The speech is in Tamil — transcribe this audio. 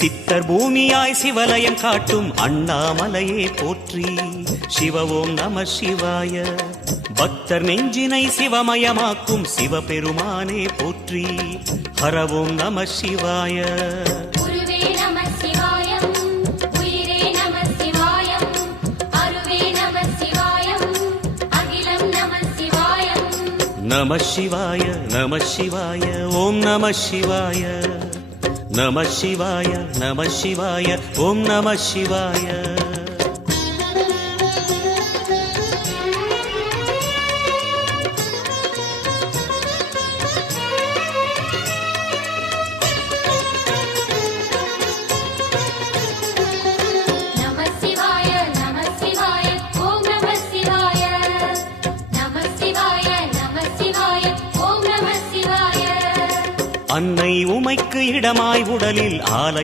சித்தர் பூமியாய் சிவலயம் காட்டும் அண்ணாமலையே போற்றி. சிவ ஓம் நம சிவாய. பக்தர் நெஞ்சினை சிவமயமாக்கும் சிவபெருமானே போற்றி. ஹர ஓம் நம சிவாய. நம சிவாய நம சிவாய ஓம் நம சிவாய. நம சிவாய நம சிவாய ஓம் நம சிவாய. அன்னை உமைக்கு இடமாய் உடலில் ஆலை